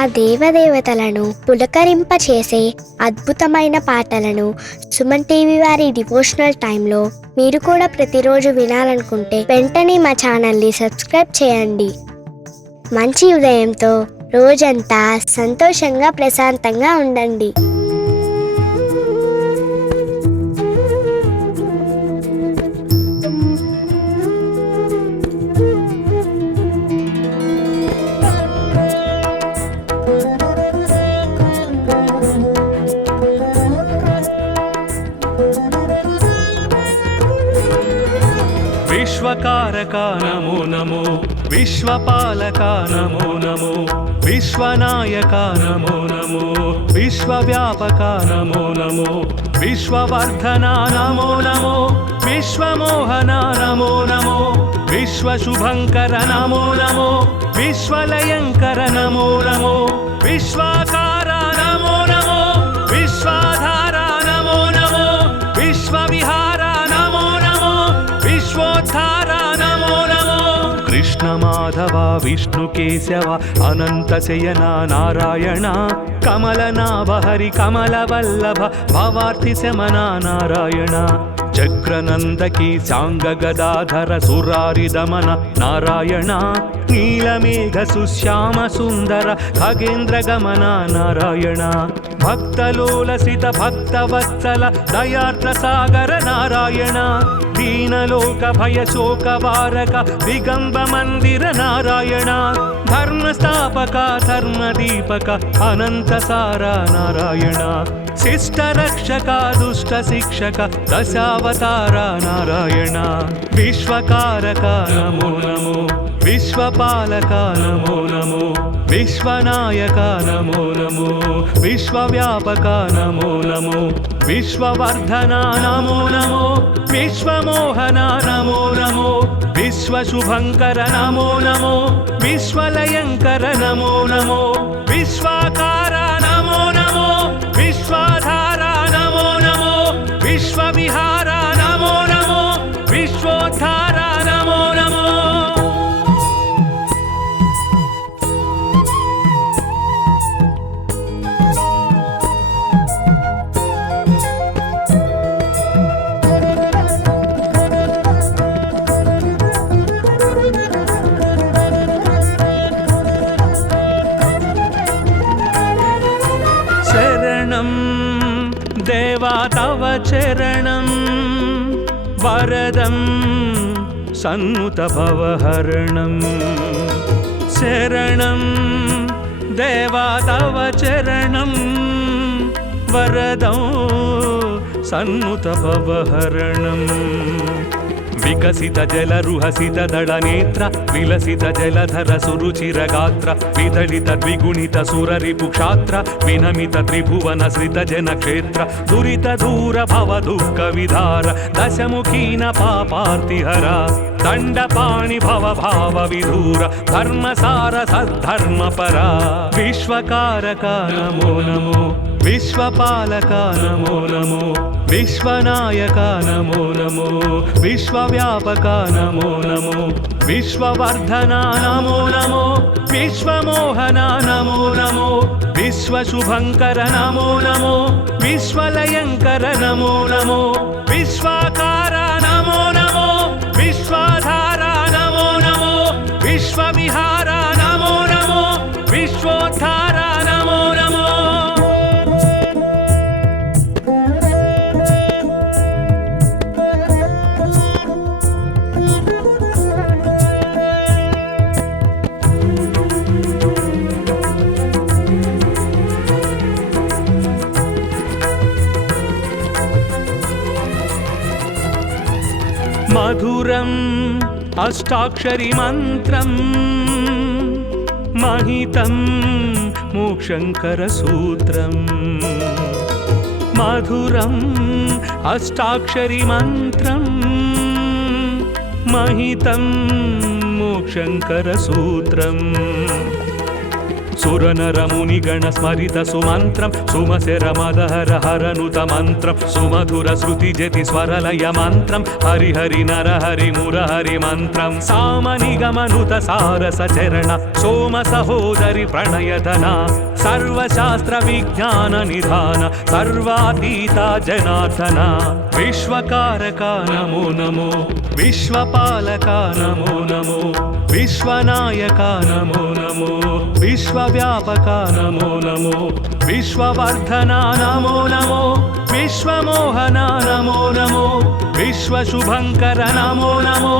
ఆ దేవదేవతలను పులకరింపచేసే అద్భుతమైన పాటలను సుమన్ టీవీ వారి డివోషనల్ టైంలో మీరు కూడా ప్రతిరోజు వినాలనుకుంటే వెంటనే మా ఛానల్ని సబ్స్క్రైబ్ చేయండి. మంచి ఉదయంతో రోజంతా సంతోషంగా ప్రశాంతంగా ఉండండి. విశ్వకారక నమో నమో, విశ్వపాలక నమో నమో, విశ్వనాయక నమో నమో, విశ్వవ్యాపక నమో నమో, విశ్వవర్ధన నమో నమో, విశ్వమోహన నమో నమో, విశ్వశుభంకర నమో నమో, విశ్వలయంకర నమో నమో, విశ్వాకార నమో నమో, విశ్వాధార నమో నమో, విశ్వవిహార నమో నమో, విశ్వోద్ధార నమో నమో. కృష్ణ మాధవ విష్ణు కేశవ అనంత శయన నారాయణ, కమలనాభ హరి కమల వల్లభ భవార్థి శమన నారాయణ, చక్రనందకి సాంగ గదాధర సురారి దమన నారాయణ, నీలమేఘ సుశ్యామ సుందర ఖగేంద్ర గమన నారాయణ, భక్తలోలసిత భక్తవత్సల దయార్ద్ర సాగర నారాయణ, దీనలోక భయ శోక వారక దిగంబ మందిర నారాయణ, ధర్మస్థాపక ధర్మదీపక అనంత సార నారాయణ, శిష్ట రక్షక దుష్ట శిక్షక దశావతార నారాయణ, విశ్వకారక నమో నమో, విశ్వపాలక నమో నమో, విశ్వనాయక నమో నమో, విశ్వవ్యాపక నమో నమో, విశ్వవర్ధన నమో నమో, విశ్వమోహన నమో నమో, విశ్వశుభంకర నమో నమో, విశ్వలయంకర నమో నమో, విశ్వాకార నమో నమో, విశ్వాధార నమో నమో, విశ్వవిహార నమో నమో, విశ్వోద్ధార నమో నమో. శరణం దేవా తవ చరణం, వరదం సన్నుత భవహరణం, శరణం దేవా తవ చరణం, వరదం సన్నుత భవహరణం, వికసిత జలరుహసిత దళ నేత్ర విలసిత జలధర సురుచిర గాత్ర, విదళిత ద్విగుణిత సురరిపు క్షాత్ర, వినమిత త్రిభువన శ్రిత జన క్షేత్ర, దురిత దూర భవ దుఃఖ విధార, దశముఖీన పాపార్తిహర, దండపాణి భవ భావ విధూర, ధర్మసార సద్ధర్మ పర, విశ్వకారక నమో నమో, విశ్వపాలక నమో నమో, విశ్వనాయక నమో నమో, విశ్వవ్యాపక నమో నమో, విశ్వవర్ధన నమో నమో, విశ్వమోహన నమో నమో, విశ్వశుభంకర నమో నమో, విశ్వలయంకర నమో నమో, విశ్వాకార నమో నమో, విశ్వాధార నమో నమో, విశ్వవిహార నమో నమో, విశ్వోద్ధార నమో నమో. మధురం అష్టాక్షరి మంత్రం, మహితం మోక్షంకర సూత్రం, మధురం అష్టాక్షరి మంత్రం, మహితం మోక్షంకర సూత్రం, సురనరమునిగణ స్మరిత సుమంత్రం సుమశరమదహర హరనుత మంత్రం సుమధుర శృతి జతి స్వరలయ మంత్రం హరిహరి నరహరి మురహరి మంత్రం సామనిగమనుత సారస చరణ సోమ సహోదరి ప్రణయధన సర్వశాస్త్ర విజ్ఞాన నిధాన సర్వాతీత జనార్దన విశ్వకారక నమో నమో విశ్వపాలక నమో నమో విశ్వనాయక నమో నమో విశ్వవ్యాపక నమో నమో విశ్వవర్ధన నమో నమో విశ్వమోహన నమో నమో విశ్వశుభంకర నమో నమో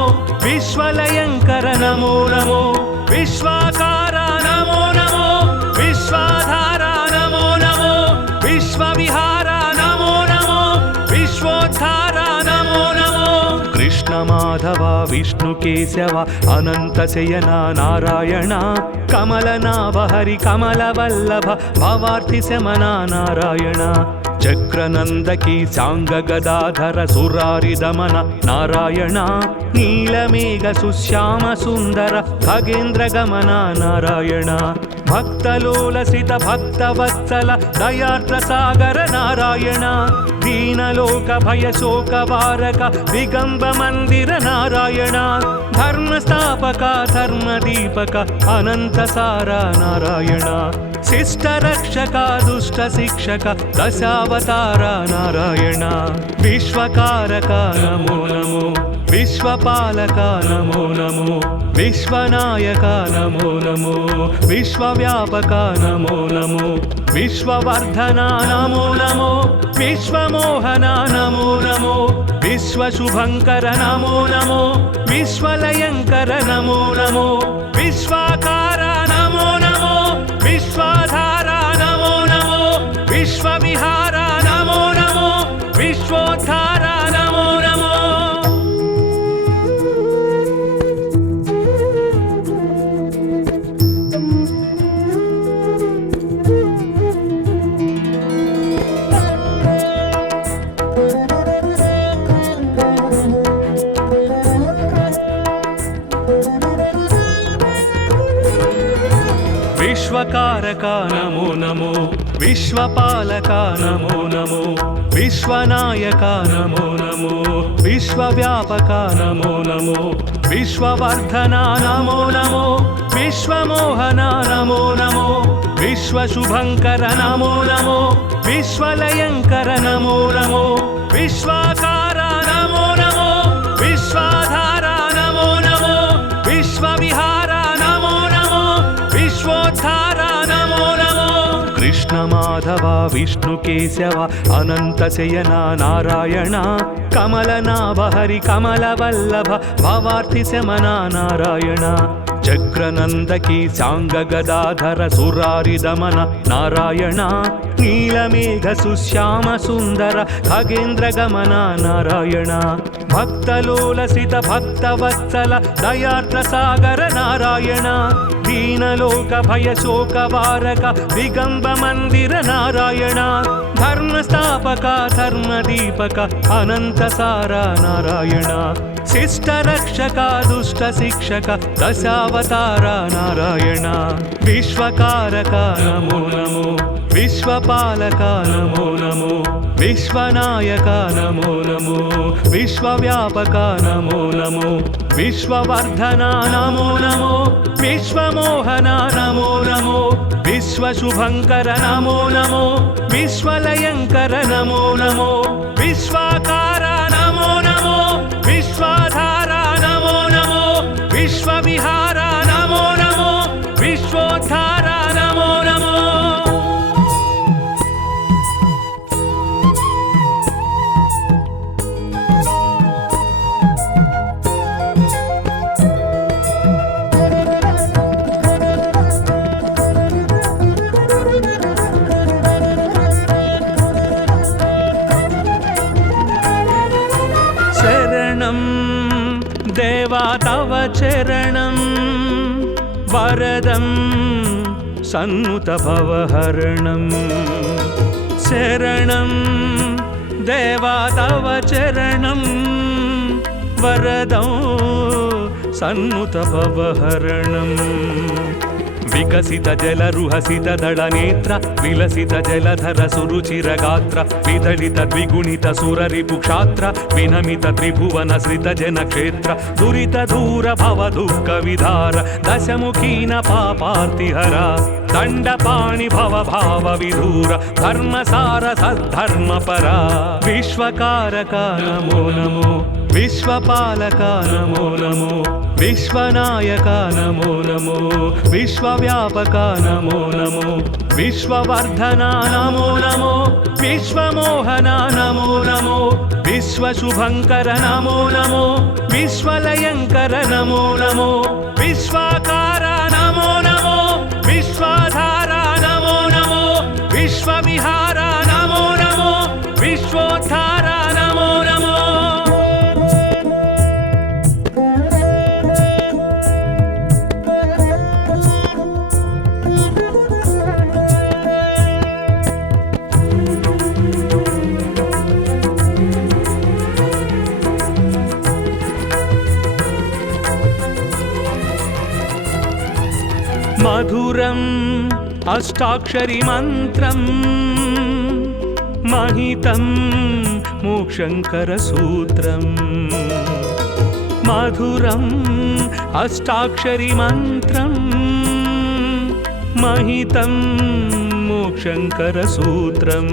విశ్వలయంకర నమో నమో విశ్వాకార నమో నమో విశ్వాధార నమో నమో విశ్వవిహార నమో నమో విశ్వోద్ధార నమో నమో కృష్ణ మాధవ విష్ణు కేశవ అనంత శయన నారాయణ కమలనాభ హరి కమల వల్లభ భవార్తి శమన నారాయణ చక్రనందకి సాంగ గదాధర సురారి దమన నారాయణ నీలమేఘ సుశ్యామ సుందర ఖగేంద్ర గమన నారాయణ భక్తలోలసిత భక్తవత్సల దయార్ద్ర సాగర నారాయణ దీనలోక భయ శోక వారక దిగంబ మందిర నారాయణ ధర్మస్థాపక ధర్మదీపక అనంత సార నారాయణ శిష్ట రక్షక దుష్ట శిక్షక దశావతార నారాయణ విశ్వకారక నమో నమో విశ్వపాలక నమో నమో విశ్వనాయక నమో నమో విశ్వవ్యాపక నమో నమో విశ్వవర్ధన నమో నమో విశ్వమోహన నమో నమో విశ్వశుభంకర నమో నమో విశ్వలయంకర నమో నమో విశ్వాకార నమో నమో విశ్వాధార నమో నమో విశ్వవిహార నమో నమో విశ్వోద్ధార నమో నమో విశ్వకారక నమో నమో విశ్వపాలక నమో నమో విశ్వనాయక నమో నమో విశ్వవ్యాపక నమో నమో విశ్వవర్ధన నమో నమో విశ్వమోహన నమో నమో విశ్వశుభంకర నమో నమో విశ్వలయంకర నమో నమో విశ్వాకార నమో నమో విశ్వాధార నమో నమో విశ్వవిహార నమో నమో విశ్వోద్ధార నమో నమో కృష్ణ మాధవ విష్ణు కేశవ అనంత శయన నారాయణ కమలనాభ హరి కమల వల్లభ భవార్తి శమన నారాయణ చక్రనందకి సాంగ గదాధర సురారి దమన నారాయణ నీలమేఘ సుశ్యామ సుందర ఖగేంద్ర గమన నారాయణ భక్తలోలసిత భక్తవత్సల దయార్ద్ర సాగర నారాయణ దీనలోక భయ శోక వారక దిగంబ మందిర నారాయణ ధర్మస్థాపక ధర్మదీపక అనంత సార నారాయణ శిష్ట రక్షక దుష్ట శిక్షక దశావతార నారాయణ విశ్వకారక నమో నమో విశ్వపాలక నమో నమో విశ్వనాయక నమో నమో విశ్వవ్యాపక నమో నమో విశ్వవర్ధన నమో నమో విశ్వమోహన నమో నమో విశ్వశుభంకర నమో నమో విశ్వలయంకర నమో నమో విశ్వాకార నమో నమో విశ్వాధార నమో నమో విశ్వవిహార నమో నమో విశ్వోద్ధార నమో నమో దేవా తవ చరణం వరదం సన్నుత భవహరణం శరణం దేవా తవ చరణం వరదం సన్నుత భవహరణం వికసిత జలరుహసిత దళనేత్ర విలసిత జలధర సురుచిరగాత్ర విదళిత ద్విగుణిత సురరిపు క్షాత్ర వినమిత త్రిభువన శ్రిత జన క్షేత్ర దురిత దూర భవ దుఃఖ విధార దశముఖీన పాపార్తిహర దండపాణి భవ భావ విధూర ధర్మసార సద్ధర్మ పరా విశ్వకారక నమో నమో విశ్వపాలక నమో నమో విశ్వనాయక నమో నమో విశ్వవ్యాపక నమో నమో విశ్వవర్ధన నమో నమో విశ్వమోహన నమో నమో విశ్వశుభంకర నమో నమో విశ్వలయంకర నమో నమో విశ్వాకార నమో నమో విశ్వాధార నమో నమో విశ్వవిహార నమో నమో విశ్వోద్ధార నమో నమో మధురం అష్టాక్షరి మంత్రం మహితం మోక్షంకర సూత్రం మధురం అష్టాక్షరి మంత్రం మహితం మోక్షంకర సూత్రం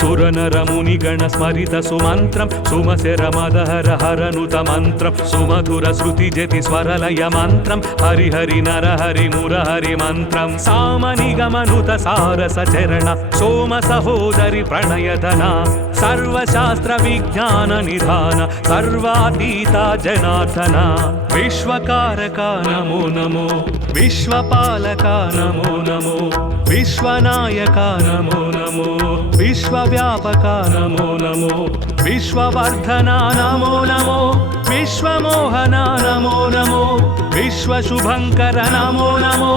సురనరముని గణ స్మరిత సుమంత్రం సుమశర మదహర హరనుత మంత్రం సుమధుర శృతి జతి స్వరలయ మంత్రం హరిహరి నరహరి మురహరి మంత్రం సామని గమనుత సారస చరణ సోమ సహోదరి ప్రణయధన సర్వశాస్త్ర విజ్ఞాన నిధాన సర్వాతీత జనార్దన విశ్వకారక నమో నమో విశ్వపాలక నమో నమో విశ్వనాయక నమో నమో విశ్వవ్యాపక నమో నమో విశ్వవర్ధన నమో నమో విశ్వమోహన నమో నమో విశ్వశుభంకర నమో నమో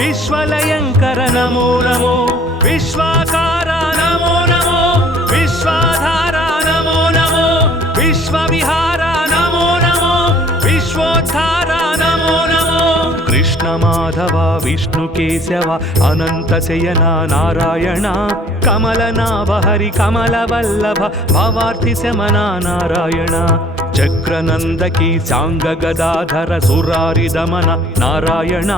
విశ్వలయంకర నమో నమో విశ్వాకార నమో నమో విశ్వాధార నమో నమో విశ్వవిహార నమో నమో విశ్వోద్ధార నమో నమో కృష్ణ మాధవ విష్ణు కేశవ అనంత శయన నారాయణ కమలనాభ హరి కమల వల్లభ భవార్థి శమన నారాయణ చక్రనందకి సాంగ గదాధర సురారి దమన నారాయణ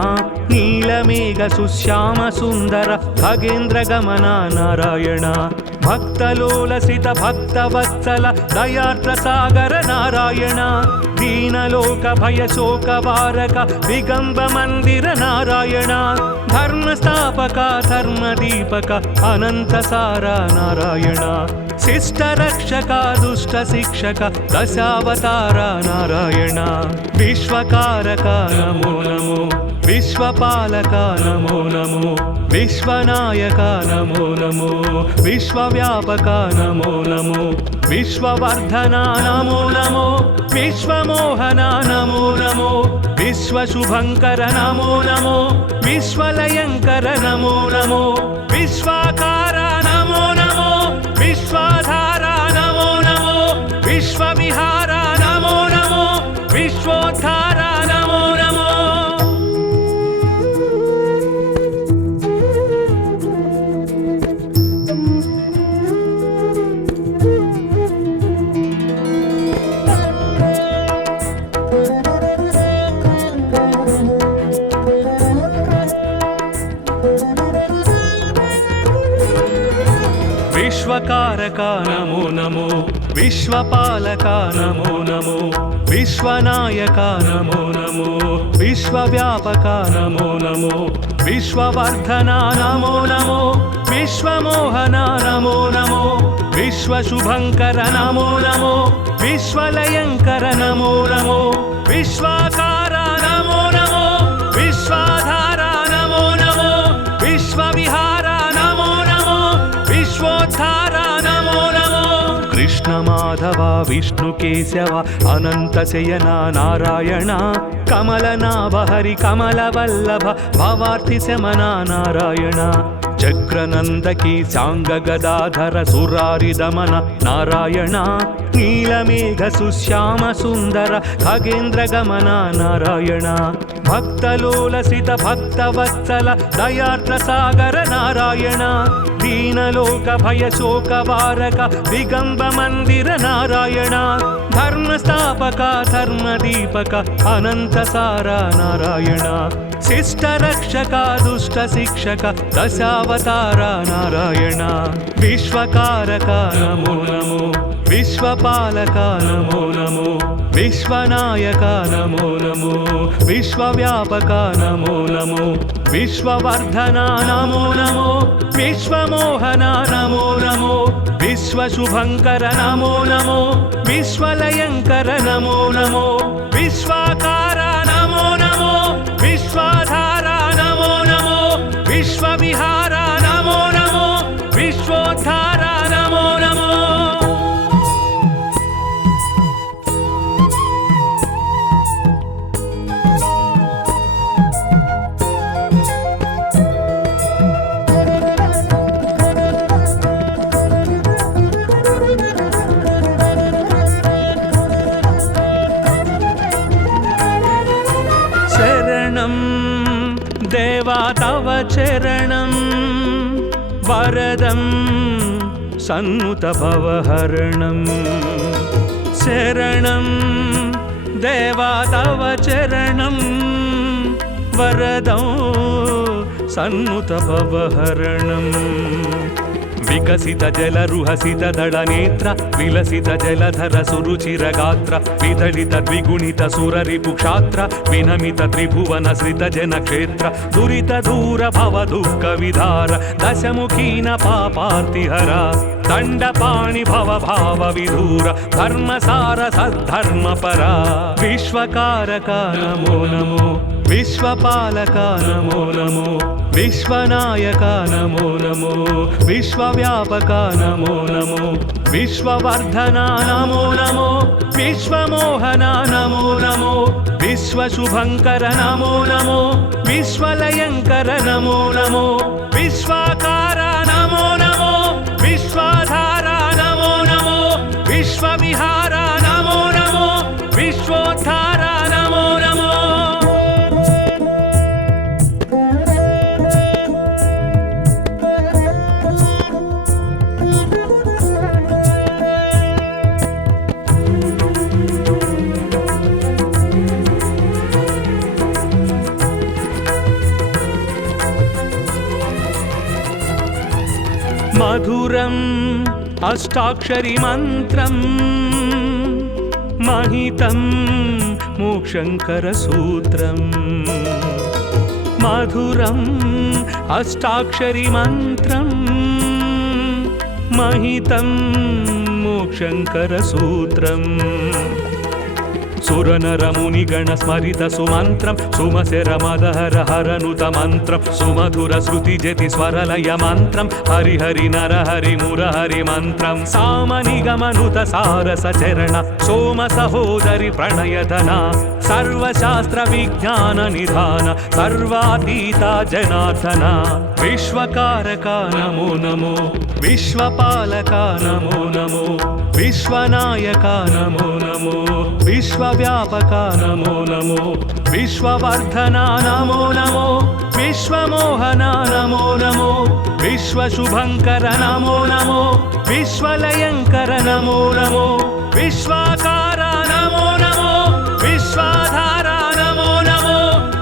నీలమేఘ సుశ్యామ సుందర ఖగేంద్ర గమన నారాయణ భక్తలోలసిత భక్తవత్సల దయార్ద్ర సాగర నారాయణ దీనలోక భయ శోక వారక దిగంబ మందిర నారాయణ ధర్మస్థాపక ధర్మదీపక అనంత సార నారాయణ శిష్ట రక్షక దుష్ట శిక్షక దశావతార నారాయణ విశ్వకారక నమో నమో విశ్వపాలక నమో నమో విశ్వనాయక నమో నమో విశ్వవ్యాపక నమో నమో విశ్వవర్ధన నమో నమో విశ్వమోహన నమో నమో విశ్వశుభంకర నమో నమో విశ్వలయంకర నమో నమో విశ్వాకార నమో నమో విశ్వాధార నమో నమో విశ్వవిహార నమో నమో విశ్వోద్ధార నమో నమో విశ్వకారక నమో నమో విశ్వపాలక నమో నమో విశ్వనాయక నమో నమో విశ్వవ్యాపక నమో నమో విశ్వవర్ధన నమో నమో విశ్వమోహన నమో నమో విశ్వశుభంకర నమో నమో విశ్వలయంకర నమో నమో విశ్వాకార నమో నమో విశ్వాధార నమో నమో విశ్వవిహార నమో నమో విశ్వోద్ధార నమో నమో కృష్ణ మాధవ విష్ణు కేశవ అనంత శయన నారాయణ కమలనాభ హరి కమల వల్లభ భవార్థి శమన నారాయణ చక్రనందకి సాంగ గదాధర సురారి దమన నారాయణ నీలమేఘ సుశ్యామ సుందర ఖగేంద్ర గమన నారాయణ భక్తలోలసిత భక్తవత్సల దయార్ద్ర సాగర నారాయణ దీనలోక భయ శోక వారక దిగంబ మందిర నారాయణ ధర్మస్థాపక ధర్మదీపక అనంత సార నారాయణ శిష్ట రక్షక దుష్ట శిక్షక దశావతార నారాయణ విశ్వకారక నమో నమో విశ్వపాలక నమో నమో విశ్వనాయక నమో నమో విశ్వవ్యాపక నమో నమో విశ్వవర్ధన నమో నమో విశ్వమోహన నమో నమో విశ్వశుభంకర నమో నమో విశ్వలయంకర నమో నమో విశ్వాకార నమో నమో విశ్వాధార నమో నమో విశ్వవిహార నమో నమో విశ్వోద్ధార నమో నమో శరణం దేవా తవ చరణం వరదం సన్నుత భవహరణం శరణం దేవా తవ చరణం వరదం సన్నుత భవహరణం వికసిత జలరుహసిత దళనేత్ర విలసిత జలధర సురుచిర గాత్ర విదళిత ద్విగుణిత సురరిపు క్షాత్ర వినమిత త్రిభువన శ్రిత జన క్షేత్ర దురిత దూర భవ దుఃఖ విధార దశముఖీన పాపార్తిహర దండపాణి భవ భావ విధూర ధర్మసార సద్ధర్మ పరా విశ్వకారక నమో నమో విశ్వపాలక నమో నమో విశ్వనాయక నమో నమో విశ్వవ్యాపక నమో నమో విశ్వవర్ధన నమో నమో విశ్వమోహన నమో నమో విశ్వశుభంకర నమో నమో విశ్వలయంకర నమో నమో విశ్వాకార నమో నమో విశ్వాధార నమో నమో విశ్వవిహార నమో నమో విశ్వోద్ధార నమో నమో మధురం అష్టాక్షరి మంత్రం మహితం మోక్షంకర సూత్రం మధురం అష్టాక్షరి మంత్రం మహితం మోక్షంకర సూత్రం సురనరముని గణ స్మరిత సుమంత్రం సుమశర మదహర హరనుత మంత్రం సుమధుర శృతి జతి స్వరలయ మంత్రం హరిహరి నరహరి మురహరి మంత్రం సామని గమనుత సారస చరణ సోమ సహోదరి ప్రణయధన సర్వశాస్త్ర విజ్ఞాన నిధాన సర్వాతీత జనార్దన విశ్వకారక నమో నమో విశ్వపాలక నమో నమో విశ్వనాయక నమో నమో విశ్వవ్యాపక నమో నమో విశ్వవర్ధన నమో నమో విశ్వమోహన నమో నమో విశ్వశుభంకర నమో నమో విశ్వలయంకర నమో నమో విశ్వాకార నమో నమో విశ్వాధార నమో నమో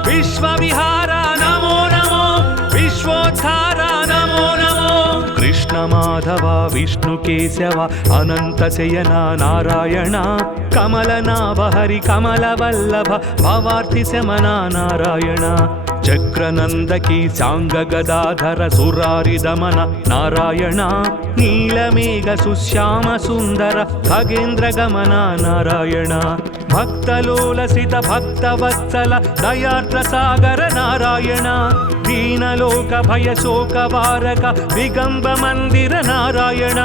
విశ్వవిహార నమో నమో విశ్వోద్ధార నమో నమో కృష్ణ మాధవ విష్ణు కేశవ అనంత శయన నారాయణ కమలనాభ హరి కమల వల్లభ భవార్తి శమన నారాయణ చక్రనందకి సాంగ గదాధర సురారి దమన నారాయణ నీలమేఘ సుశ్యామ సుందర ఖగేంద్ర గమన నారాయణ భక్తలోలసిత భక్తవత్సల దయార్ద్ర సాగర నారాయణ దీనలోక భయ శోక వారక దిగంబ మందిర నారాయణ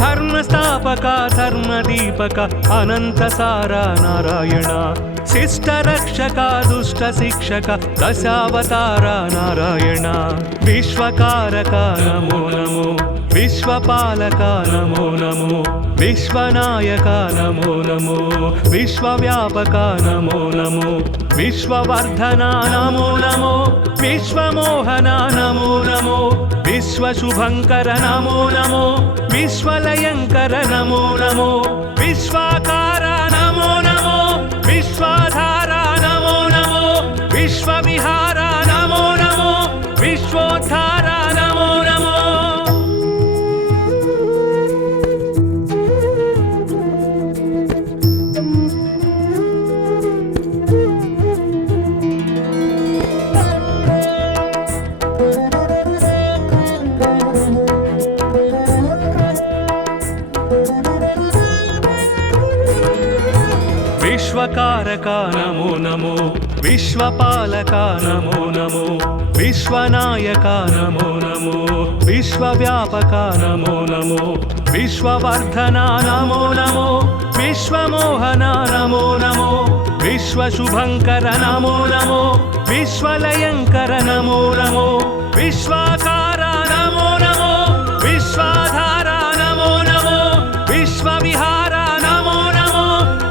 ధర్మస్థాపక ధర్మదీపక అనంత సార నారాయణ శిష్ట రక్షక దుష్ట శిక్షక దశావతార నారాయణ విశ్వకారక నమో నమో విశ్వపాలక నమో నమో విశ్వనాయక నమో నమో విశ్వవ్యాపక నమో నమో విశ్వవర్ధన నమో నమో విశ్వమోహన నమో నమో విశ్వశుభంకర నమో నమో విశ్వలయంకర నమో నమో విశ్వాకార నమో నమో విశ్వాధార నమో నమో విశ్వవిహార నమో నమో విశ్వోద్ధార నమో నమో విశ్వకారక నమో నమో విశ్వపాలక నమో నమో విశ్వనాయక నమో నమో విశ్వవ్యాపక నమో నమో విశ్వవర్ధన నమో నమో విశ్వమోహన నమో నమో విశ్వశుభంకర నమో నమో విశ్వలయంకర నమో నమో విశ్వాకార నమో నమో విశ్వాధార నమో నమో విశ్వవిహార నమో నమో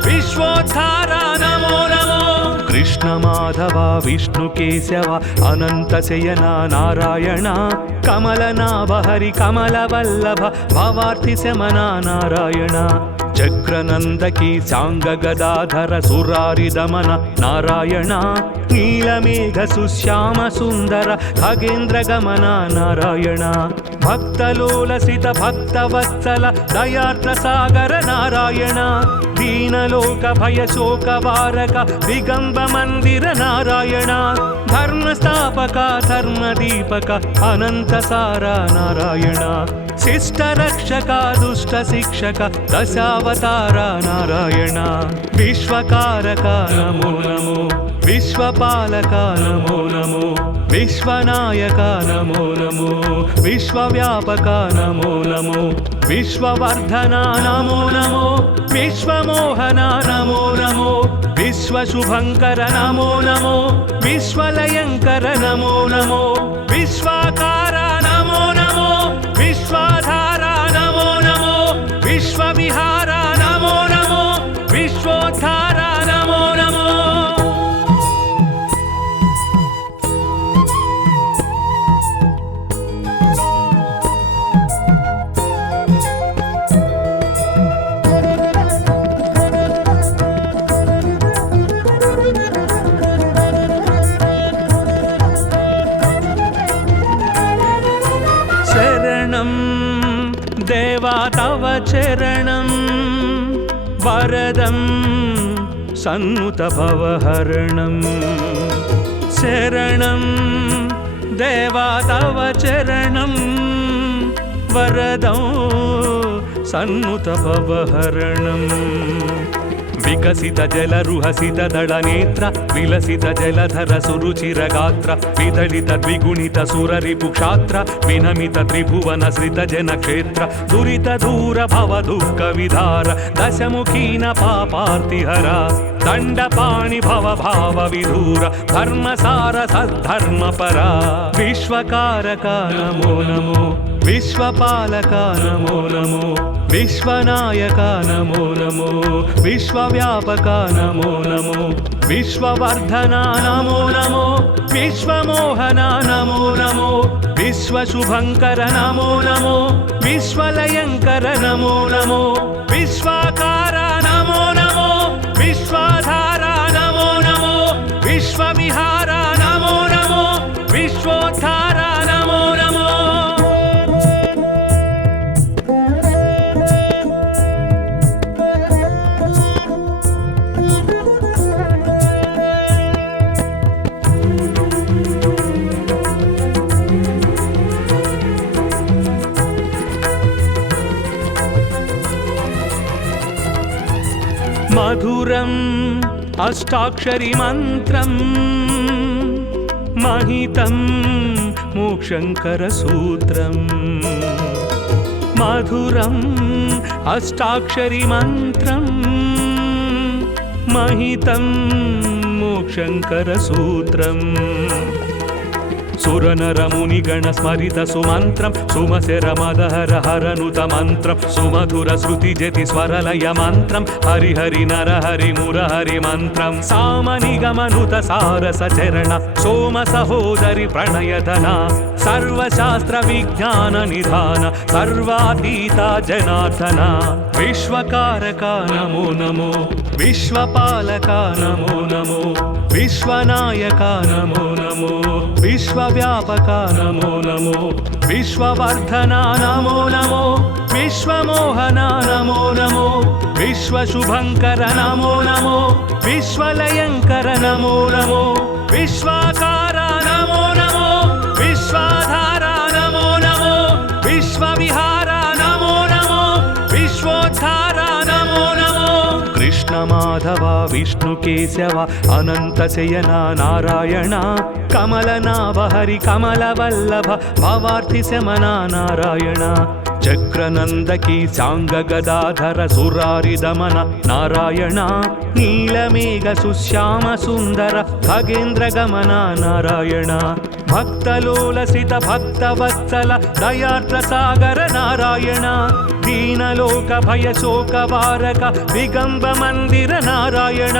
విశ్వోద్ధార నమో నమో కృష్ణ మాధవ విష్ణు కేశవ అనంత శయన నారాయణ కమలనాభ హరి కమలవల్లభ భవార్తి శమన నారాయణ చక్రనందకి సాంగ గదాధర సురారి దమన నారాయణ నీలమేఘ సుశ్యామ సుందర ఖగేంద్ర గమన నారాయణ భక్తలోలసిత భక్తవత్సల దయార్ద్ర సాగర నారాయణ దీనలోక భయ శోక వారక దిగంబ మందిర నారాయణ ధర్మస్థాపక ధర్మదీపక అనంత సార నారాయణ శిష్ట రక్షక దుష్ట శిక్షక దశావతార నారాయణ విశ్వకారక నమో నమో విశ్వపాలక నమో నమో విశ్వనాయక నమో నమో విశ్వవ్యాపక నమో నమో విశ్వవర్ధన నమో నమో విశ్వమోహన నమో నమో విశ్వశుభంకర నమో నమో విశ్వలయంకర నమో నమో విశ్వాకార నమో నమో విశ్వాధార నమో నమో విశ్వవిహార నమో నమో విశ్వోద్ధార నమో నమో శరణం దేవా తవ చరణం వరదం సన్నుత భవహరణం శరణం దేవా తవ చరణం వరదం సన్నుత భవహరణం వికసిత జలరుహసిత దళనేత్ర విలసిత జలధర సురుచిర గాత్ర విదళిత ద్విగుణిత సురరిపు క్షాత్ర వినమిత త్రిభువన శ్రిత జన క్షేత్ర దురిత దూర భవ దుఃఖ విధార దశముఖీన పాపార్తిహర దండపాణి భవ భావ విధూర ధర్మసార సద్ధర్మ పరా విశ్వకారక నమో నమో విశ్వపాలక నమో నమో విశ్వనాయక నమో నమో విశ్వవ్యాపక నమో నమో విశ్వవర్ధన నమో నమో విశ్వమోహన నమో నమో విశ్వశుభంకర నమో నమో విశ్వలయంకర నమో నమో విశ్వాకార నమో నమో విశ్వాధార నమో నమో విశ్వవిహార నమో నమో విశ్వోద్ధార నమో నమో మధురం అష్టాక్షరి మంత్రం మహితం మోక్షంకర సూత్రం మధురం అష్టాక్షరి మంత్రం మహితం మోక్షంకర సూత్రం సురనరమునిగణ స్మరిత సుమంత్రం సుమశరమదహర హరనుత మంత్రం సుమధుర శృతి జతి స్వరలయ మంత్రం హరిహరి నరహరి మురహరి మంత్రం సామనిగమనుత సారస చరణ సోమ సహోదరి ప్రణయధన సర్వశాస్త్ర విజ్ఞాన నిధాన సర్వాతీత జనార్దన విశ్వకారక నమో నమో విశ్వపాలక నమో నమో విశ్వనాయక నమో నమో విశ్వవ్యాపక నమో నమో విశ్వవర్ధన నమో నమో విశ్వమోహన నమో నమో విశ్వశుభంకర నమో నమో విశ్వలయంకర నమో నమో విశ్వాకార నమో నమో విశ్వాధార నమో నమో విశ్వవిహార నమో నమో విశ్వోద్ధార నమో నమో కృష్ణ మాధవ విష్ణు కేశవ అనంత శయన నారాయణ కమలనాభ హరి కమలవల్లభ భవార్థి శమన నారాయణ చక్రనందకి సాంగ గదాధర సురారి దమన నారాయణ నీలమేఘ సుశ్యామ సుందర ఖగేంద్ర గమన నారాయణ భక్తలోలసిత భక్తవత్సల దయార్ద్ర సాగర నారాయణ దీనలోక భయ శోక వారక దిగంబ మందిర నారాయణ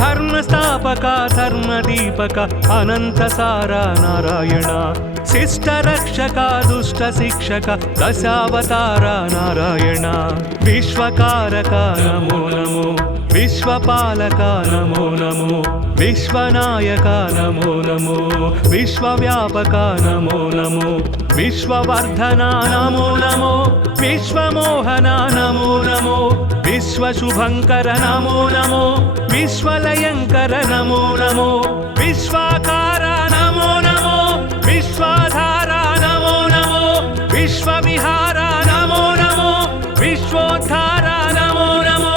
ధర్మ స్థాపక ధర్మ దీపక అనంత సార నారాయణ శిష్ట రక్షక దుష్ట శిక్షక దశావతార నారాయణ విశ్వకారక నమో నమో విశ్వపాలక నమో నమో విశ్వనాయక నమో నమో విశ్వవ్యాపక నమో నమో విశ్వవర్ధన నమో నమో విశ్వమోహన నమో నమో విశ్వశుభంకర నమో నమో విశ్వలయంకర నమో నమో విశ్వాకార నమో నమో విశ్వాధార నమో నమో విశ్వవిహార నమో నమో విశ్వోద్ధార నమో నమో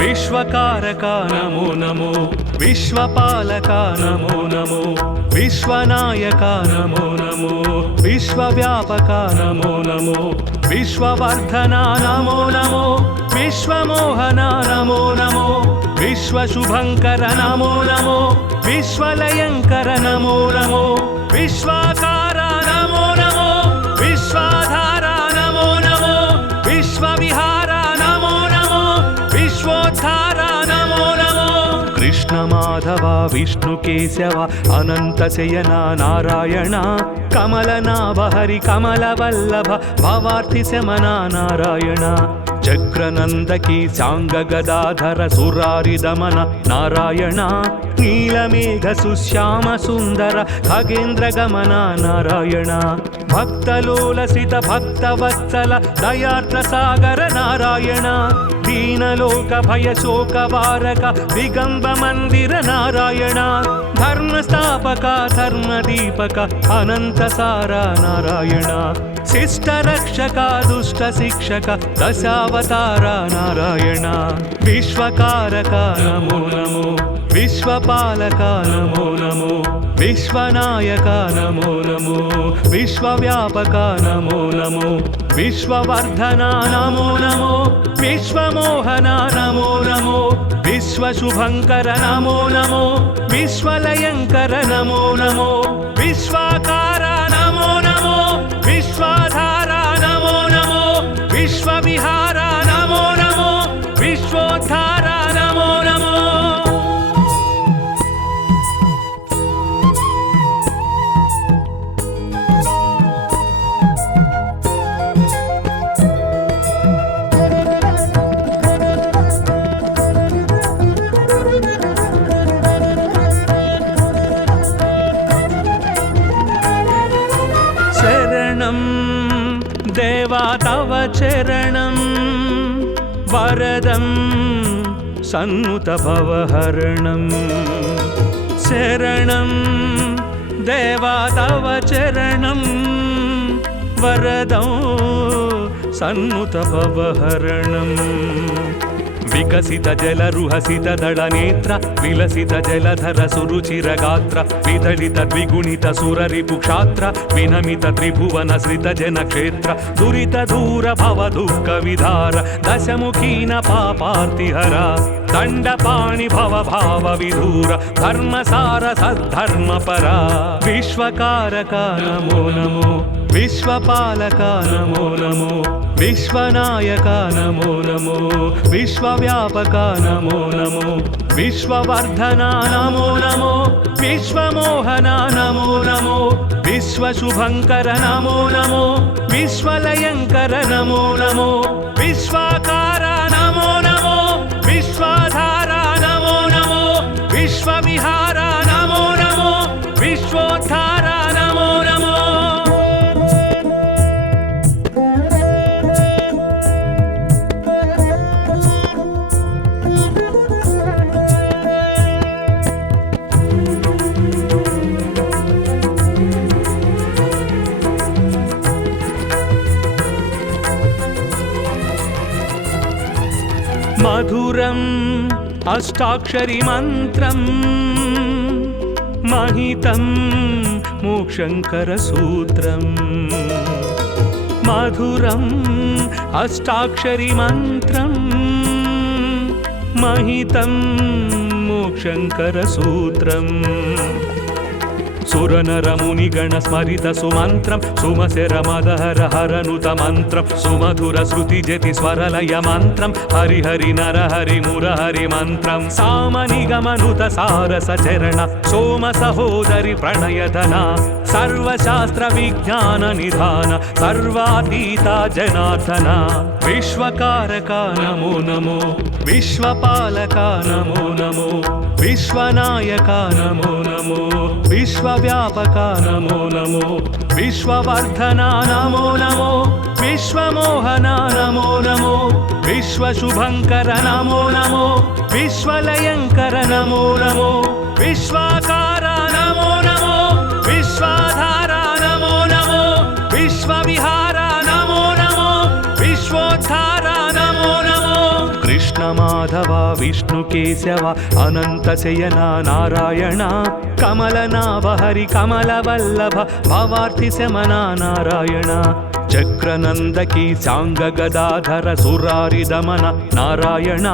విశ్వకారక నమో నమో విశ్వపాలక నమో నమో విశ్వనాయక నమో నమో విశ్వవ్యాపక నమో నమో విశ్వవర్ధన నమో నమో విశ్వమోహన నమో నమో విశ్వశుభంకర నమో నమో విశ్వలయంకర నమో నమో విశ్వాకార నమో నమో విశ్వాధార నమో నమో విశ్వవిహార నమో నమో విశ్వోద్ధార నమో నమో కృష్ణ మాధవ విష్ణు కేశవ అనంత శయన నారాయణ కమలనాభ హరి కమలవల్లభ భవార్థి శమన నారాయణ చక్రనందకి సాంగ గదాధర సురారి దమన నారాయణ నీలమేఘ సుశ్యామ సుందర ఖగేంద్ర గమన నారాయణ భక్తలోలసిత భక్తవత్సల దయార్ద్ర సాగర నారాయణ దీనలోక భయ శోక వారక దిగంబ మందిర నారాయణ ధర్మ స్థాపక ధర్మ దీపక అనంత సార నారాయణ శిష్ట రక్షక దుష్ట శిక్షక దశావతార నారాయణ విశ్వకారక నమో నమో విశ్వపాలక నమో నమో విశ్వనాయక నమో నమో విశ్వవ్యాపక నమో నమో విశ్వవర్ధన నమో నమో విశ్వమోహన నమో నమో విశ్వశుభంకర నమో నమో విశ్వలయంకర నమో నమో విశ్వాకార నమో నమో విశ్వాధార నమో నమో విశ్వవిహార నమో నమో విశ్వోద్ధార నమో నమో దేవా తవ చరణం వరదం సన్నుత భవహరణం శరణం దేవా తవ చరణం వరదం సన్నుత భవహరణం వికసిత జల రుహసిత దళ నేత్ర విలసిత జలధర సురుచిరగాత్ర విదళిత ద్విగుణిత సురరిపు క్షాత్ర వినమిత త్రిభువన శ్రిత జన క్షేత్ర దురిత దూర భవ దుఃఖ విధార దశముఖీన పాపార్తిహర దండపాణి భవ భావ విధూర ధర్మసార సద్ధర్మపరా విశ్వకారక నమో నమో విశ్వపాలక నమో నమో విశ్వనాయక నమో నమో విశ్వవ్యాపక నమో నమో విశ్వవర్ధన నమో నమో విశ్వమోహన నమో నమో విశ్వశుభంకర నమో నమో విశ్వలయంకర నమో నమో విశ్వాకార నమో నమో విశ్వాధార నమో నమో విశ్వవిహార నమో నమో విశ్వోద్ధార నమో నమో మధురం అష్టాక్షరి మంత్రం మహితం మోక్షంకర సూత్రం మధురం అష్టాక్షరి మంత్రం మహితం మోక్షంకర సూత్రం సురనరముని గణ స్మరిత సుమంత్రం సుమశర మదహర హరనుత మంత్రం సుమధుర శృతి జతి స్వరలయ మంత్రం హరిహరి నరహరి మురహరి మంత్రం సామనిగమనుత సారస చరణ సోమ సహోదరి ప్రణయధన సర్వశాస్త్ర విజ్ఞాన నిధాన సర్వాతీత జనార్దన విశ్వకారక నమో నమో విశ్వపాలక నమో నమో విశ్వనాయక నమో నమో విశ్వవ్యాపక నమో నమో విశ్వవర్ధన నమో నమో విశ్వమోహన నమో నమో విశ్వశుభంకర నమో నమో విశ్వలయంకర నమో నమో విశ్వాకార నమో నమో విశ్వాధార నమో నమో విశ్వవిహార నమో నమో విశ్వోద్ధార నమో నమో కృష్ణ మాధవ విష్ణు కేశవ అనంత శయన నారాయణ కమలనాభ హరి కమల వల్లభ భవార్తి శమన నారాయణ చక్రనందకి సాంగ గదాధర సురారి దమన నారాయణ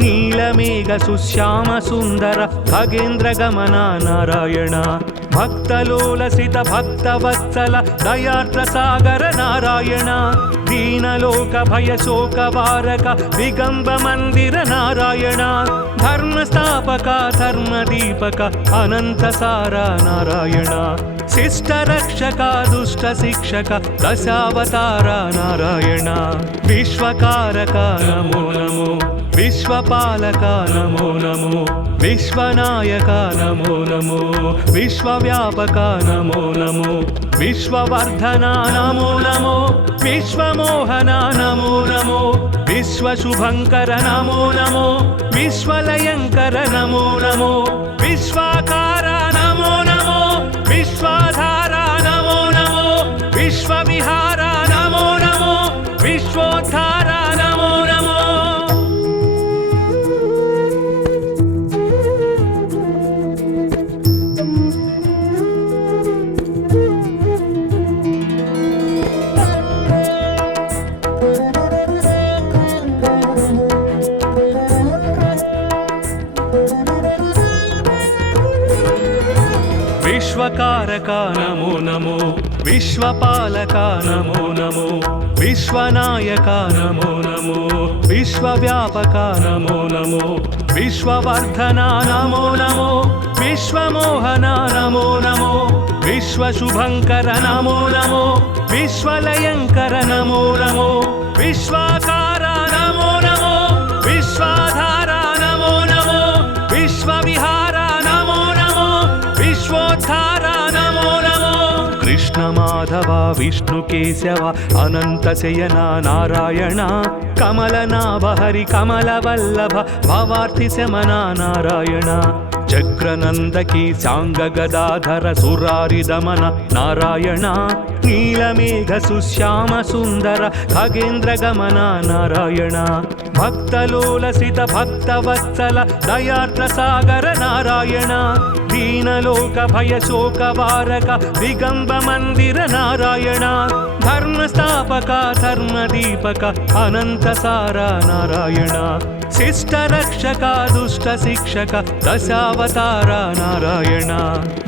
నీలమేఘ సుశ్యామ సుందర ఖగేంద్ర గమన నారాయణ భక్తలోలసిత భక్తవత్సల దయార్ద్ర సాగర నారాయణ దీనలోక భయ శోక వారక దిగంబ మందిర నారాయణ ధర్మస్థాపక ధర్మదీపక అనంత సార నారాయణ శిష్ట రక్షక దుష్ట శిక్షక దశావతార నారాయణ విశ్వకారక నమో నమో విశ్వపాలక నమో నమో విశ్వనాయక నమో నమో విశ్వవ్యాపక నమో నమో విశ్వవర్ధన నమో నమో విశ్వమోహన నమో నమో విశ్వశుభంకర నమో నమో విశ్వలయంకర నమో నమో విశ్వాకార నమో నమో విశ్వాధార నమో నమో విశ్వవిహార నమో నమో విశ్వోద్ధార నమో నమో విశ్వకారక నమో నమో విశ్వపాలక నమో నమో విశ్వనాయక నమో నమో విశ్వవ్యాపక నమో నమో విశ్వవర్ధన నమో నమో విశ్వమోహన నమో నమో విశ్వశుభంకర నమో నమో విశ్వలయంకర నమో నమో విశ్వాకార నమో నమో విశ్వాధార నమో నమో విశ్వవిహార నమో నమో విశ్వోద్ధార నమో నమో కృష్ణ మాధవ విష్ణు కేశవ అనంత శయన నారాయణ కమలనాభ హరి కమల వల్లభ భవార్తి శమన నారాయణ చక్రనందకి సాంగ గదాధర సురారి దమన నారాయణ నీలమేఘ సుశ్యామ సుందర ఖగేంద్ర గమన నారాయణ భక్తలోలసిత భక్తవత్సల దయార్ద్ర సాగర నారాయణ దీనలోక భయ శోక వారక దిగంబ మందిర నారాయణ ధర్మస్థాపక ధర్మదీపక అనంత సార నారాయణ శిష్ట రక్షక దుష్ట శిక్షక దశావతార నారాయణ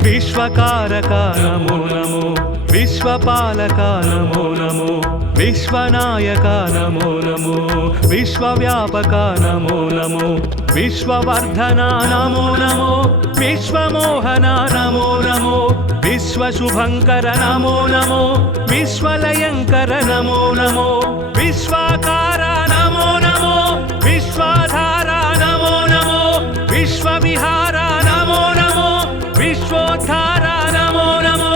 విశ్వకారక నమో నమో విశ్వపాలక నమో నమో విశ్వనాయక నమో నమో విశ్వవ్యాపక నమో నమో విశ్వవర్ధన నమో నమో విశ్వమోహన నమో నమో విశ్వశుభంకర నమో నమో విశ్వలయంకర నమో నమో విశ్వాకార నమో నమో విశ్వాధార నమో నమో విశ్వవిహార నమో నమో విశ్వోద్ధార నమో నమో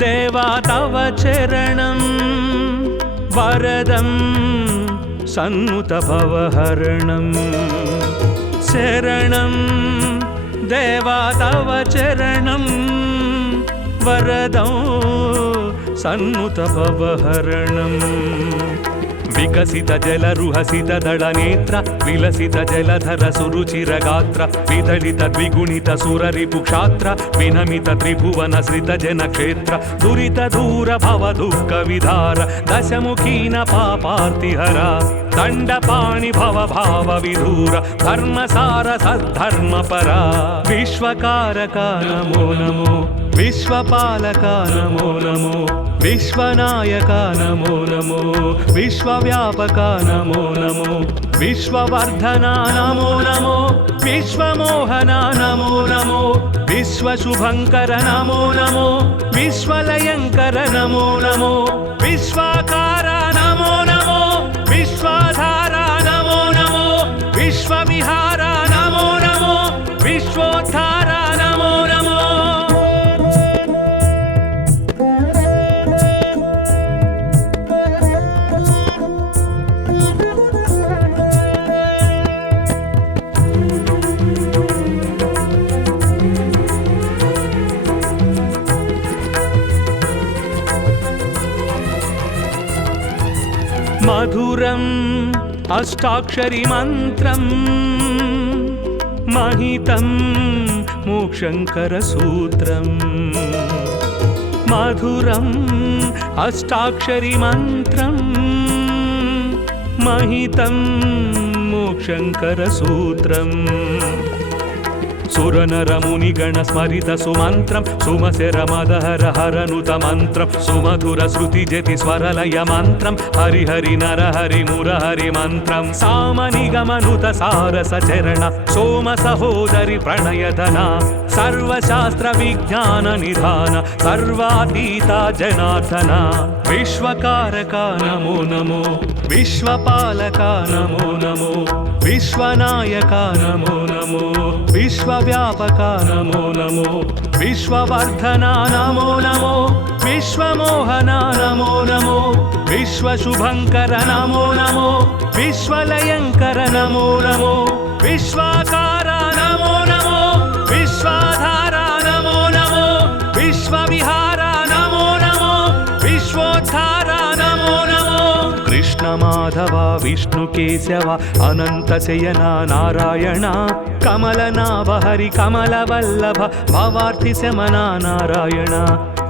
దేవా తవ చరణం వరదం సన్నుత భవహరణం శరణం దేవా తవ చరణం వరదం సన్నుత భవహరణం వికసిత జలరుహసిత దళనేత్ర విలసిత జలధర సురుచిరగాత్ర విదళిత ద్విగుణిత సురరిపు క్షాత్ర వినమిత త్రిభువన శ్రిత జన క్షేత్ర దురిత దూర భవ దుఃఖ విధార దశముఖీన పాపార్తిహర దండపాణి భవ భావ విధూర ధర్మసార సద్ధర్మపర విశ్వకారక నమో నమో విశ్వపాలక నమో నమో విశ్వనాయక నమో నమో విశ్వవ్యాపక నమో నమో విశ్వవర్ధన నమో నమో విశ్వమోహన నమో నమో విశ్వశుభంకర నమో నమో విశ్వలయంకర నమో నమో విశ్వాకార నమో నమో విశ్వాధార నమో నమో విశ్వవిహార నమో నమో విశ్వోద్ధార నమో నమో మధురం అష్టాక్షరి మంత్రం మహితం మోక్షంకర సూత్రం మధురం అష్టాక్షరి మంత్రం మహితం మోక్షంకర సూత్రం సురనరముని గణ స్మరిత సుమంత్రం సుమశర మదహర హరనుత మంత్రం సుమధుర శృతి జతి స్వరలయ మంత్రం హరిహరి నరహరి మురహరి మంత్రం సామనిగమనుత సారస చరణ సోమ సహోదరి ప్రణయధన సర్వశాస్త్ర విజ్ఞాన నిధాన సర్వాతీత జనార్దన విశ్వకారక నమో నమో విశ్వపాలక నమో నమో విశ్వనాయక నమో నమో విశ్వవ్యాపక నమో నమో విశ్వవర్ధన నమో నమో విశ్వమోహన నమో నమో విశ్వశుభంకర నమో నమో విశ్వలయంకర నమో నమో విశ్వాకార నమో నమో విశ్వాధార నమో నమో విశ్వవిహార నమో నమో విశ్వోద్ధార నమో నమో కృష్ణ మాధవ విష్ణు కేశవ అనంత శయన నారాయణ కమలనాభ హరి కమల వల్లభ భవార్థి శమన నారాయణ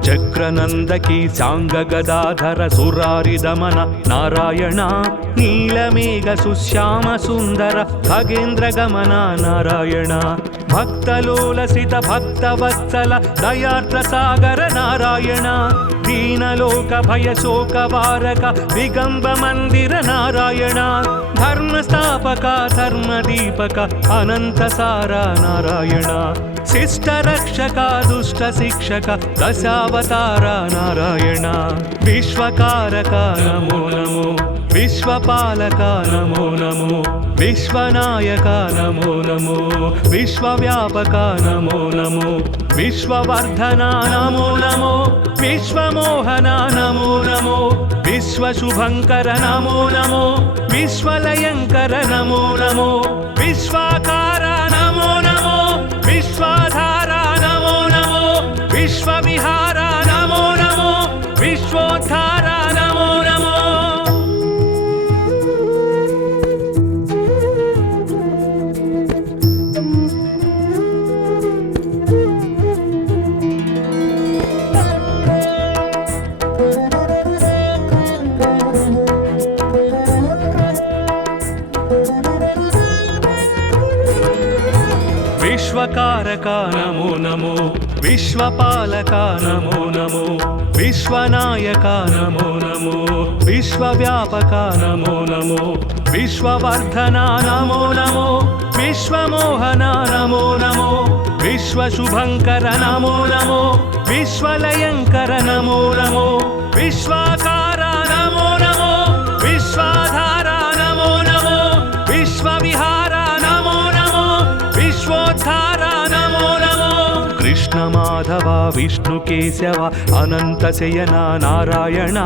చక్రనందకి సాంగ గదాధర సురారి దమన నారాయణ నీలమేఘ సుశ్యామ సుందర ఖగేంద్ర గమన నారాయణ భక్తలోలసిత భక్తవత్సల దయార్ద్ర సాగర నారాయణ దీనలోక భయ శోక వారక దిగంబ మందిర నారాయణ ధర్మస్థాపక ధర్మదీపక అనంత సార నారాయణ శిష్ట రక్షక దుష్ట శిక్షక దశావతార నారాయణ విశ్వకారక నమో నమో విశ్వపాలక నమో నమో విశ్వనాయక నమో నమో విశ్వవ్యాపక నమో నమో విశ్వవర్ధన నమో నమో విశ్వమోహన నమో నమో విశ్వశుభంకర నమో నమో విశ్వలయంకర నమో నమో విశ్వాకార నమో నమో విశ్వాధార నమో నమో విశ్వవిహార నమో నమో విశ్వోద్ధార నమో నమో విశ్వకారక నమో నమో విశ్వపాలక నమో నమో విశ్వనాయక నమో నమో విశ్వవ్యాపక నమో నమో విశ్వవర్ధన నమో నమో విశ్వమోహన నమో నమో విశ్వశుభంకర నమో నమో విశ్వలయంకర నమో నమో విశ్వాకార నమో నమో విశ్వాధార నమో నమో విశ్వవిహార నమో నమో విశ్వోద్ధార నమో నమో కృష్ణ మాధవ విష్ణు కేశవ అనంత శయన నారాయణ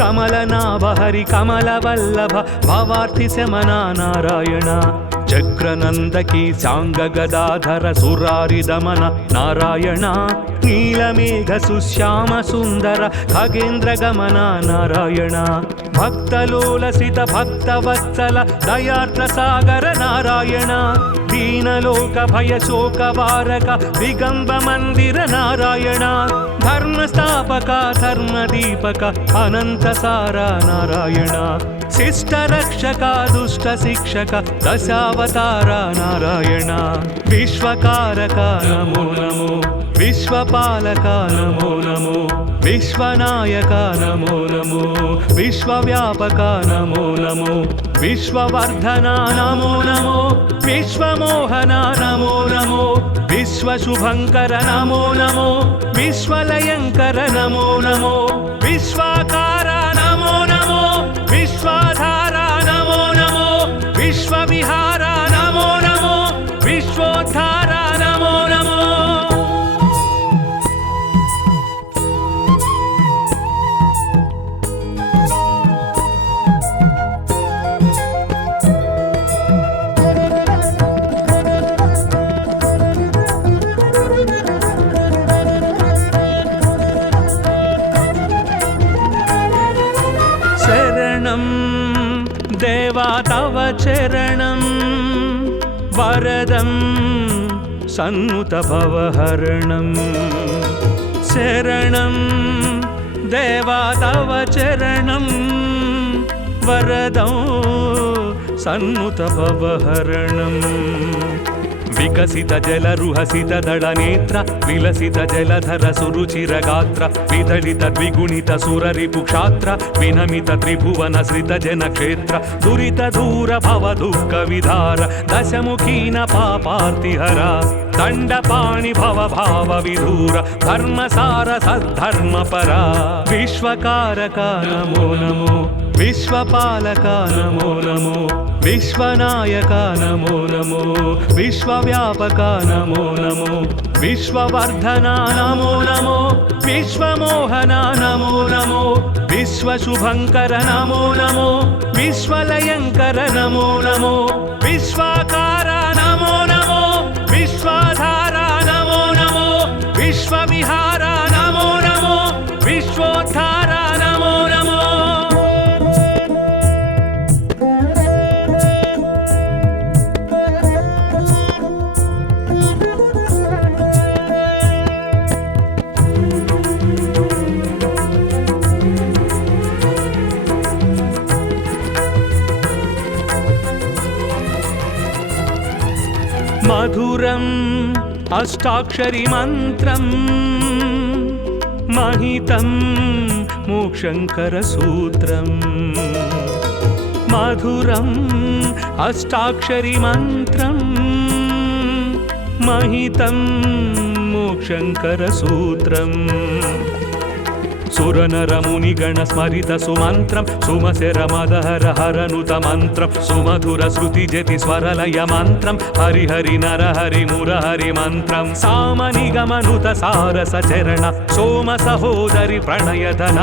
కమలనాభ హరి కమల వల్లభ భవార్థి శమన నారాయణ చక్రనందకి సాంగ గదాధర సురారి దమన నారాయణ నీలమేఘ సుశ్యామ సుందర ఖగేంద్ర గమన నారాయణ భక్తలోలసిత భక్తవత్సల దయార్ద్ర సాగర నారాయణ దీనలోక భయ శోక వారక దిగంబ మందిర నారాయణ ధర్మస్థాపక ధర్మదీపక అనంత సార నారాయణ శిష్ట రక్షక దుష్ట శిక్షక దశావతార నారాయణ విశ్వకారక నమో నమో విశ్వపాలక నమో నమో విశ్వనాయక నమో నమో విశ్వవ్యాపక నమో నమో విశ్వవర్ధన నమో నమో విశ్వమోహన నమో నమో విశ్వశుభంకర నమో నమో విశ్వలయంకర నమో నమో విశ్వాకార నమో నమో విశ్వాధార నమో నమో విశ్వవిహార నమో నమో విశ్వోద్ధార నమో నమో శరణం దేవా తవ చరణం వరదం సన్నుత భవహరణం శరణం దేవా తవ చరణం వరదం సన్నుత భవహరణం వికసిత జలరుహసిత దళ నేత్ర విలసిత జలధర సురుచిర గాత్ర విదళిత ద్విగుణిత సురరిపు క్షాత్ర వినమిత త్రిభువన శ్రిత జన క్షేత్ర దురిత దూర భవ దుఃఖ విధార దశముఖీన పాపార్తిహర దండపాణి భవ భావ విధూర ధర్మసార సద్ధర్మ పరా విశ్వకారక నమో నమో విశ్వపాలక నమో నమో విశ్వనాయక నమో నమో విశ్వవ్యాపక నమో నమో విశ్వవర్ధన నమో నమో విశ్వమోహన నమో నమో విశ్వశుభంకర నమో నమో విశ్వలయంకర నమో నమో విశ్వాకార నమో నమో విశ్వాధార నమో నమో విశ్వవిహార నమో నమో విశ్వోద్ధార నమో నమో మధురం అష్టాక్షరి మంత్రం మహితం మోక్షంకర సూత్రం మధురం అష్టాక్షరి మంత్రం మహితం మోక్షంకర సూత్రం సురనరమునిగణ స్మరిత సుమంత్రం సుమశరమదహర హరనుత మంత్రం సుమధుర శృతి జతి స్వరలయ మంత్రం హరిహరి నరహరి మురహరి మంత్రం సామనిగమనుత సారస చరణ సోమ సహోదరి ప్రణయధన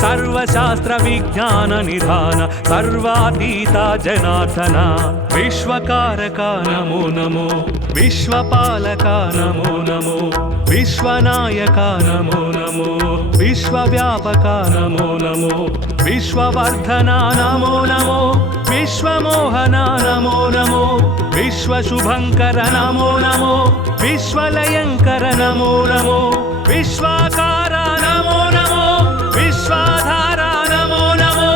సర్వశాస్త్ర విజ్ఞాన నిధాన సర్వాతీత జనార్దన విశ్వకారక నమో నమో విశ్వపాలక నమో నమో విశ్వనాయక నమో నమో విశ్వవ్యాపక నమో నమో విశ్వవర్ధన నమో నమో విశ్వమోహన నమో నమో విశ్వశుభంకర నమో నమో విశ్వలయంకర నమో నమో విశ్వాకార నమో నమో విశ్వాధార నమో నమో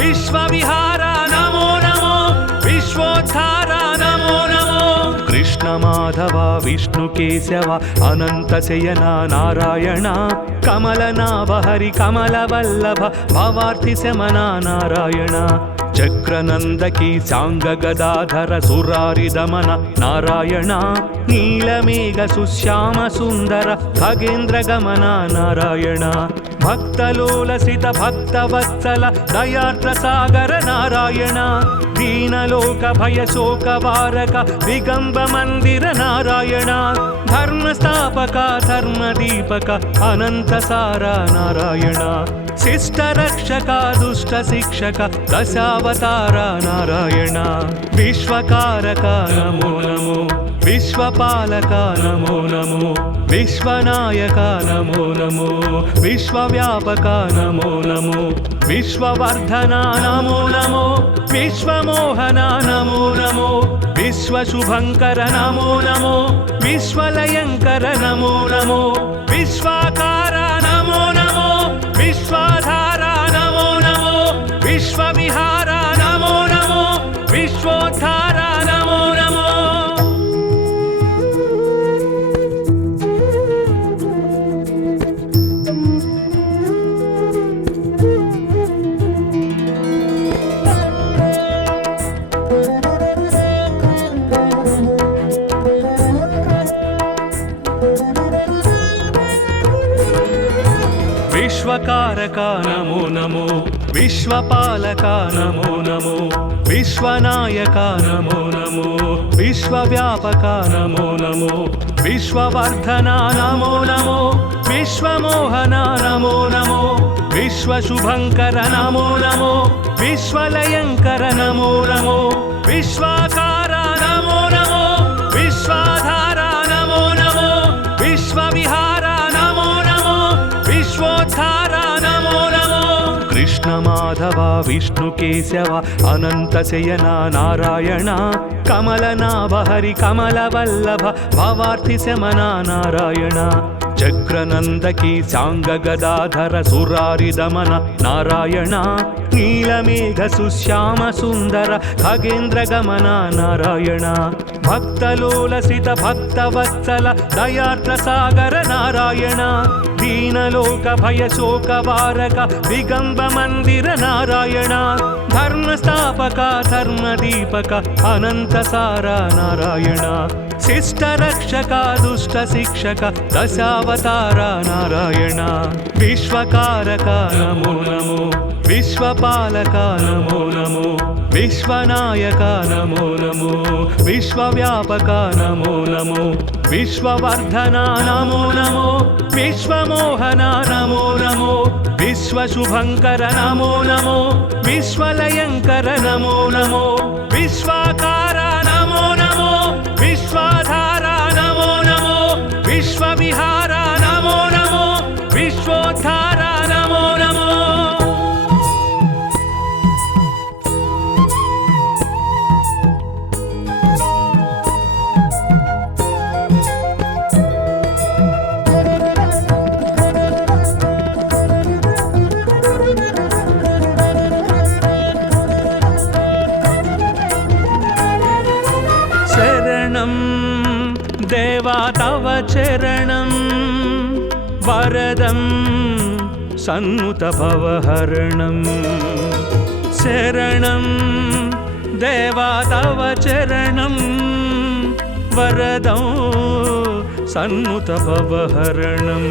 విశ్వవిహార నమో నమో విశ్వోద్ధార నమో నమో కృష్ణ మాధవ విష్ణు కేశవ అనంత శయన నారాయణ కమలనాభ హరి కమల వల్లభ భవార్తి శమన నారాయణ చక్రనందకి సాంగ గదాధర సురారి దమన నారాయణ నీలమేఘ సుశ్యామ సుందర ఖగేంద్ర గమన నారాయణ భక్తలోలసిత భక్తవత్సల దయార్ద్ర సాగర నారాయణ దీనలోక భయ శోక వారక దిగంబ మందిర నారాయణ ధర్మస్థాపక ధర్మదీపక అనంత సార నారాయణ శిష్ట రక్షక దుష్ట శిక్షక దశావతార నారాయణ విశ్వకారక నమో నమో విశ్వపాలక నమో నమో విశ్వనాయక నమో నమో విశ్వవ్యాపక నమో నమో విశ్వవర్ధన నమో నమో విశ్వమోహన నమో నమో విశ్వశుభంకర నమో నమో విశ్వలయంకర నమో నమో విశ్వాకార నమో నమో విశ్వాధార నమో నమో విశ్వవిహార నమో నమో విశ్వోద్ధార నమో నమో విశ్వకారక నమో నమో విశ్వపాలక నమో నమో విశ్వనాయక నమో నమో విశ్వవ్యాపక నమో నమో విశ్వవర్ధన నమో నమో విశ్వమోహన నమో నమో విశ్వశుభంకర నమో నమో విశ్వలయంకర నమో నమో విశ్వాకార నమో నమో విశ్వాధార నమో నమో విశ్వవిహార నమో నమో విశ్వోద్ధార నమో నమో కృష్ణ మాధవ విష్ణు కేశవ అనంత శయన నారాయణ కమలనాభ హరి కమల వల్లభ భవార్తి శమన నారాయణ చక్రనందకి సాంగ గదాధర సురారి దమన నారాయణ నీలమేఘ సుశ్యామ సుందర ఖగేంద్ర గమన నారాయణ భక్తలోలసిత భక్తవత్సల దయార్ద్ర సాగర నారాయణ దీనలోక భయ శోక వారక దిగంబ మందిర నారాయణ ధర్మస్థాపక ధర్మదీపక అనంత సార నారాయణ శిష్ట రక్షక దుష్ట శిక్షక దశావతార నారాయణ విశ్వకారక నమో నమో విశ్వపాలక నమో నమో విశ్వనాయక నమో నమో విశ్వవ్యాపక నమో నమో విశ్వవర్ధన నమో నమో విశ్వమోహన నమో నమో విశ్వశుభంకర నమో నమో విశ్వలయంకర నమో నమో విశ్వాకార నమో నమో విశ్వాధార నమో నమో విశ్వవిహార నమో నమో విశ్వోద్ధార నమో నమో దేవా తవ చరణం వరదం సన్నుత భవహరణం శరణం దేవా తవ చరణం వరదం సన్నుత భవహరణం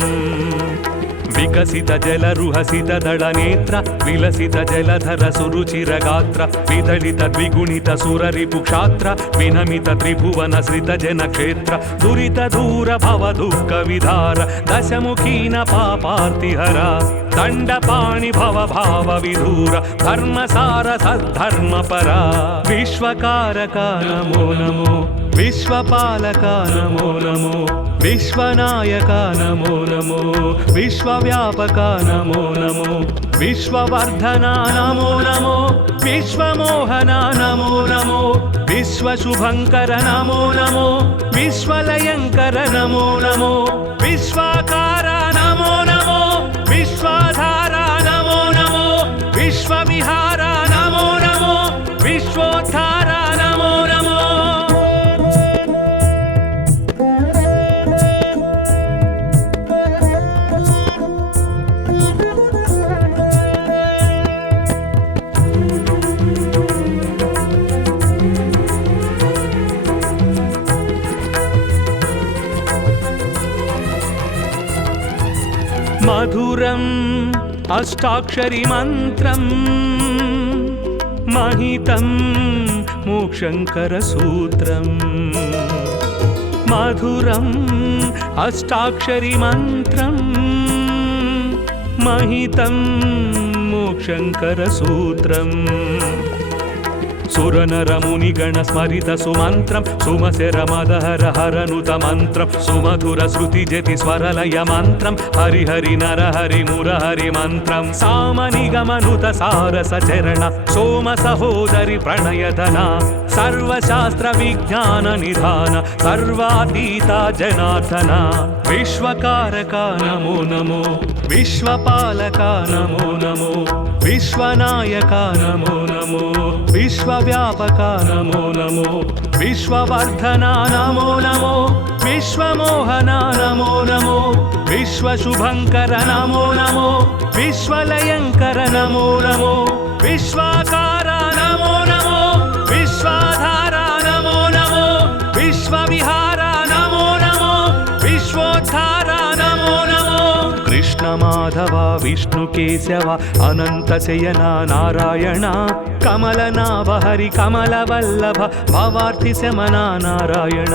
వికసిత జలరుహసిత దళనేత్ర విలసిత జలధర సురుచిరగాత్ర విదళిత ద్విగుణిత సురరిపు క్షాత్ర వినమిత త్రిభువన శ్రిత జన క్షేత్ర దురిత దూర భవ దుఃఖ విధార దశముఖీన పాపార్తిహర దండపాణి భవ భావ విధూర ధర్మసార సద్ధర్మ పరా విశ్వకారక నమో నమో విశ్వపాలక నమో నమో విశ్వనాయక నమో నమో విశ్వవ్యాపక నమో నమో విశ్వవర్ధన నమో నమో విశ్వమోహన నమో నమో విశ్వశుభంకర నమో నమో విశ్వలయంకర నమో నమో విశ్వాకార నమో నమో విశ్వాధార నమో నమో విశ్వవిహార నమో నమో విశ్వోద్ధార నమో నమో మధురం అష్టాక్షరి మంత్రం మహితం మోక్షంకర సూత్రం మధురం అష్టాక్షరి మంత్రం మహితం మోక్షంకర సూత్రం సురనరముని గణ స్మరిత సుమంత్రం సుమశర మదహర హరనుత మంత్రం సుమధుర శృతి జతి స్వరలయ మంత్రం హరిహరి నరహరి మురహరి మంత్రం సామని గమనుత సారస చరణ సోమ సహోదరి ప్రణయధన సర్వశాస్త్ర విజ్ఞాన నిధాన సర్వాతీత జనార్దన విశ్వకారక నమో నమో విశ్వపాలక నమో నమో విశ్వనాయక నమో నమో విశ్వవ్యాపక నమో నమో విశ్వవర్ధన నమో నమో విశ్వమోహన నమో నమో విశ్వశుభంకర నమో నమో విశ్వలయంకర నమో నమో విశ్వాకార నమో నమో విశ్వాధార నమో నమో విశ్వవిహార నమో నమో విశ్వోద్ధార నమో నమో కృష్ణ మాధవ విష్ణు కేశవ అనంత శయన నారాయణ కమలనాభ హరి కమల వల్లభ భవార్థి శమన నారాయణ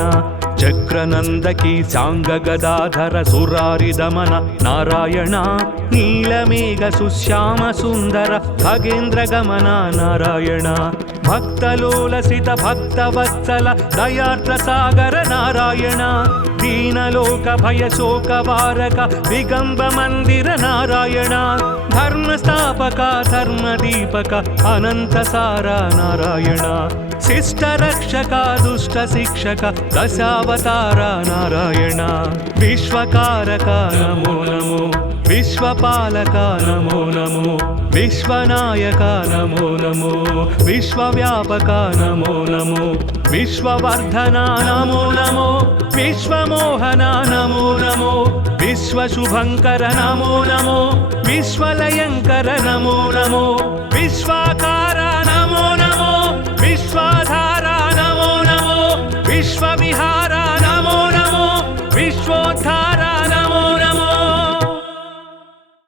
చక్రనందకి సాంగ గదాధర సురారి దమన నారాయణ నీలమేఘ సుశ్యామ సుందర ఖగేంద్ర గమన నారాయణ భక్తలోలసిత భక్తవత్సల దయార్ద్ర సాగర నారాయణ దీనలోక భయ శోక వారక దిగంబ మందిర నారాయణ ధర్మస్థాపక ధర్మదీపక అనంత సార నారాయణ శిష్ట రక్షక దుష్ట శిక్షక దశావతార నారాయణ విశ్వకారక నమో నమో విశ్వపాలక నమో నమో విశ్వనాయక నమో నమో విశ్వవ్యాపక నమో నమో విశ్వవర్ధన నమో నమో విశ్వమోహన నమో నమో విశ్వశుభంకర నమో నమో విశ్వలయంకర నమో నమో